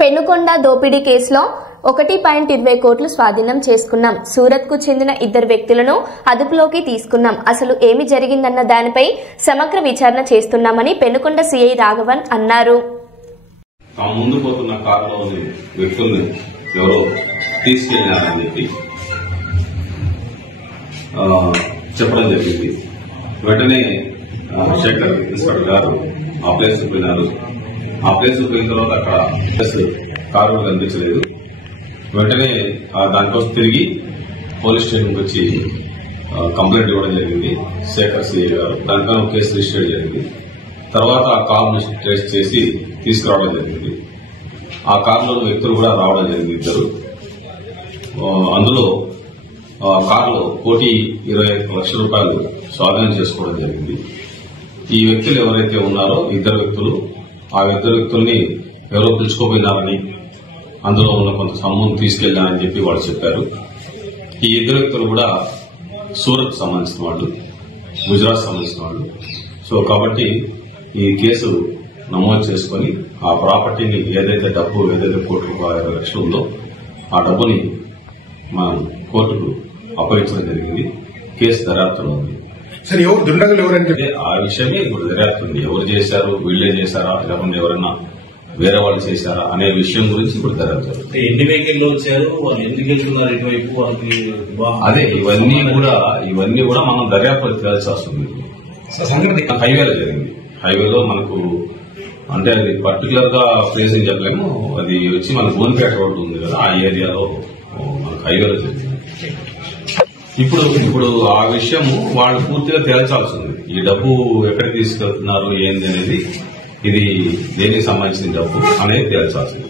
పెనుకొండ దోపిడీ కేసులో 1.20 కోట్లు స్వాధీనం చేసుకున్నాం. సూరత్ కు చెందిన 2 వ్యక్తులను అదుపులోకి తీసుకున్నాం. అసలు ఏమి జరిగిందన్న దానిపై సమగ్ర విచారణ చేస్తున్నామని పెనుకొండ సిఐ రాఘవన్ అన్నారు. ముందు పోతున్న కారులోని వ్యక్తుల్ని ఎవరో తీసుకెళ్లినారని చెప్పి చెప్పడం జరిగింది. వెంటనే శేఖర్ ఇన్స్పెక్టర్ గారు ఆ ప్లేస్ పోయినారు. ఆ ప్లేస్ పోయిన తర్వాత అక్కడ కారు కనిపించలేదు. వెంటనే దానికోసం తిరిగి పోలీస్ స్టేషన్కి వచ్చి కంప్లైంట్ ఇవ్వడం జరిగింది శేఖర్ సిఐ గారు. దానిపైన కేసు రిజిస్టర్ జరిగింది. తర్వాత ఆ కారును ట్రేస్ చేసి తీసుకురావడం జరిగింది. ఆ కారులో వ్యక్తులు కూడా రావడం జరిగింది, 2. అందులో కారులో 1,25,00,000 రూపాయలు స్వాధీనం చేసుకోవడం జరిగింది. ఈ వ్యక్తులు ఎవరైతే ఉన్నారో 2 వ్యక్తులు, ఆ 2 వ్యక్తుల్ని ఎవరో పిలుచుకోపోయినారని, అందులో ఉన్న కొంత సొమ్మును తీసుకెళ్లారని చెప్పి వాళ్ళు చెప్పారు. ఈ 2 వ్యక్తులు కూడా సూరత్ సంబంధించిన వాళ్ళు, గుజరాత్ సంబంధించిన వాళ్ళు. సో కాబట్టి ఈ కేసు నమోదు చేసుకుని ఆ ప్రాపర్టీని ఏదైతే డబ్బు ఏదైతే 1,20,00,000 ఉందో ఆ డబ్బుని మనం కోర్టుకు అప్పగించడం జరిగింది. కేసు దర్యాప్తులో ఉంది. సార్, ఎవరు దుండగులు ఎవరని చెప్పి ఆ విషయమే ఇప్పుడు దర్యాప్తు ఉంది. ఎవరు చేశారు, వీళ్లే చేశారా, లేకుంటే ఎవరైనా వేరే వాళ్ళు చేశారా అనే విషయం గురించి ఇప్పుడు దర్యాప్తు. ఎన్ని వెహికల్లో వచ్చారు, వాళ్ళు ఎందుకు వెళ్తున్నారు ఇటువైపు, వాళ్ళకి అదే ఇవన్నీ కూడా మనం దర్యాప్తు చేయాల్సి వస్తుంది. హైవేలో జరిగింది. హైవేలో మనకు అంటే అది పర్టికులర్ గా ప్లేస్ అని చెప్పలేము. అది వచ్చి మన గోన్పేట రోడ్డు ఉంది కదా, ఆ ఏరియాలో మనకు హైవేలో జరిగింది. ఇప్పుడు ఆ విషయం వాళ్ళు పూర్తిగా తేల్చాల్సి ఉంది. ఈ డబ్బు ఎక్కడికి తీసుకెళ్తున్నారు ఏంది అనేది, ఇది దేనికి సంబంధించిన డబ్బు అనేది తేల్చాల్సింది.